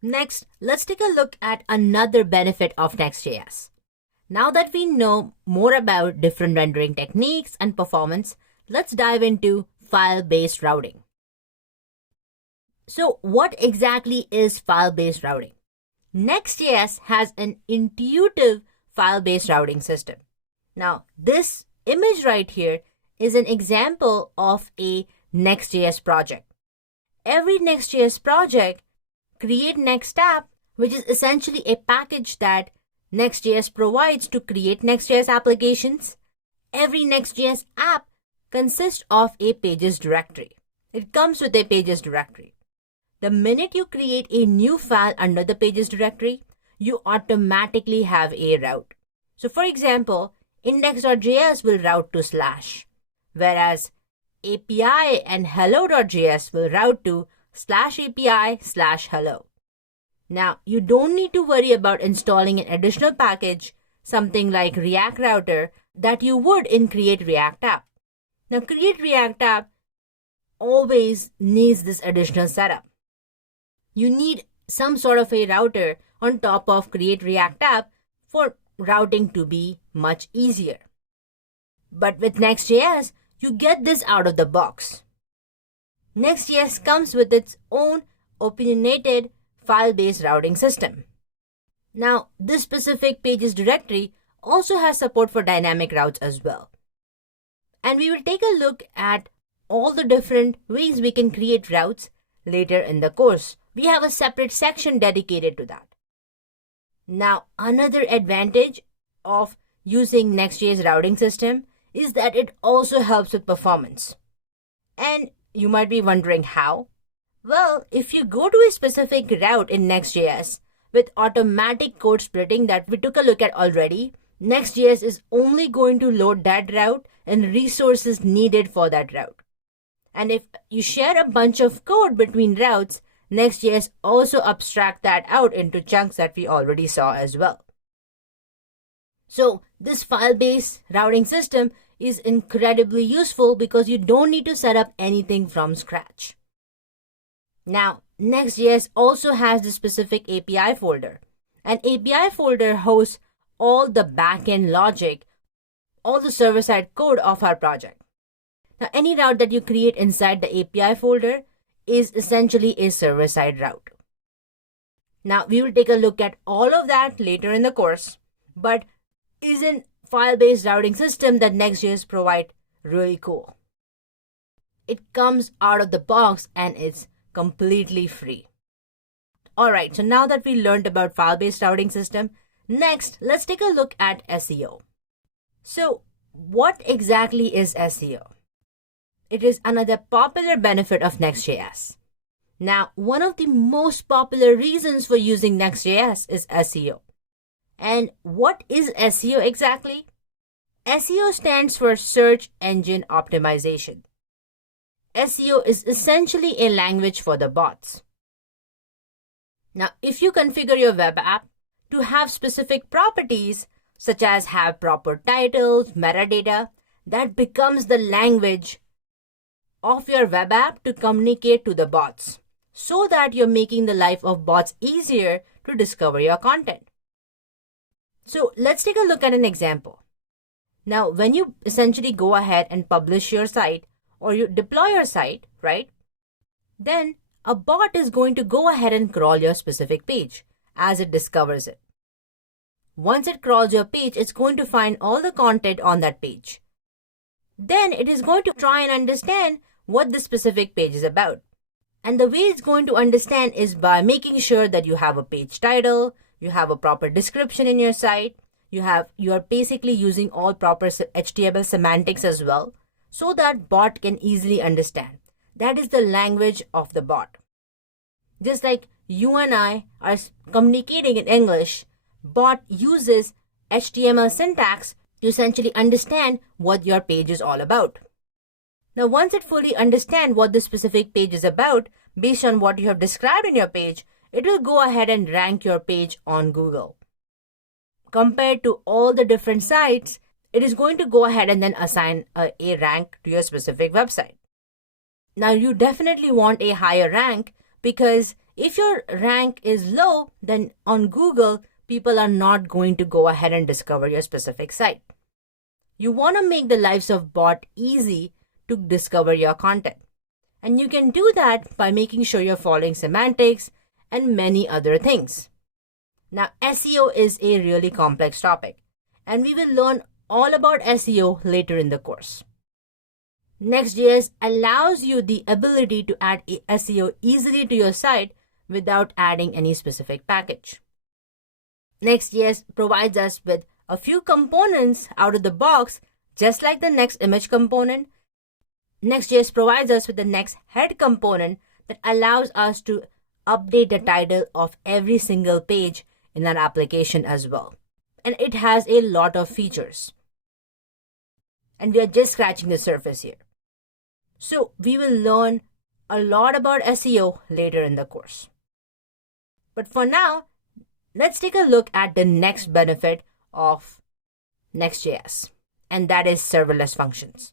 Next, let's take a look at another benefit of Next.js. Now that we know more about different rendering techniques and performance, let's dive into file-based routing. So what exactly is file-based routing? Next.js has an intuitive file-based routing system. Now, this image right here is an example of a Next.js project. Every Next.js project create Next app, which is essentially a package that Next.js provides to create Next.js applications. Every Next.js app consists of a pages directory. It comes with a pages directory. The minute you create a new file under the pages directory, you automatically have a route. So for example, index.js will route to /, whereas API and hello.js will route to /API/hello. Now, you don't need to worry about installing an additional package, something like React Router, that you would in Create React App. Now, Create React App always needs this additional setup. You need some sort of a router on top of Create React App for routing to be much easier. But with Next.js, you get this out of the box. Next.js comes with its own opinionated file-based routing system. Now, this specific pages directory also has support for dynamic routes as well. And we will take a look at all the different ways we can create routes later in the course. We have a separate section dedicated to that. Now, another advantage of using Next.js routing system is that it also helps with performance. And you might be wondering how. Well, if you go to a specific route in Next.js with automatic code splitting that we took a look at already, Next.js is only going to load that route and resources needed for that route. And if you share a bunch of code between routes, Next.js also abstract that out into chunks that we already saw as well. So this file-based routing system is incredibly useful because you don't need to set up anything from scratch. Now, Next.js also has the specific API folder. An API folder hosts all the backend logic, all the server-side code of our project. Now, any route that you create inside the API folder is essentially a server-side route. Now, we will take a look at all of that later in the course, but isn't file-based routing system that Next.js provide really cool? It comes out of the box and it's completely free. Alright, so now that we learned about file-based routing system, next, let's take a look at SEO. So, what exactly is SEO? It is another popular benefit of Next.js. Now, one of the most popular reasons for using Next.js is SEO. And what is SEO exactly? SEO stands for Search Engine Optimization. SEO is essentially a language for the bots. Now, if you configure your web app to have specific properties, such as have proper titles, metadata, that becomes the language of your web app to communicate to the bots, so that you're making the life of bots easier to discover your content. So let's take a look at an example. Now, when you essentially go ahead and publish your site or you deploy your site, right? Then a bot is going to go ahead and crawl your specific page as it discovers it. Once it crawls your page, it's going to find all the content on that page. Then it is going to try and understand what the specific page is about. And the way it's going to understand is by making sure that you have a page title, you have a proper description in your site, you are basically using all proper HTML semantics as well, so that bot can easily understand. That is the language of the bot. Just like you and I are communicating in English, bot uses HTML syntax to essentially understand what your page is all about. Now, once it fully understands what the specific page is about, based on what you have described in your page, it will go ahead and rank your page on Google. Compared to all the different sites, it is going to go ahead and then assign a rank to your specific website. Now, you definitely want a higher rank because if your rank is low, then on Google, people are not going to go ahead and discover your specific site. You want to make the lives of bot easy to discover your content. And you can do that by making sure you're following semantics and many other things. Now, SEO is a really complex topic, and we will learn all about SEO later in the course. Next.js allows you the ability to add SEO easily to your site without adding any specific package. Next.js provides us with a few components out of the box, just like the next image component. Next.js provides us with the next head component that allows us to update the title of every single page in our application as well. And it has a lot of features. And we are just scratching the surface here. So we will learn a lot about SEO later in the course. But for now, let's take a look at the next benefit of Next.js, and that is serverless functions.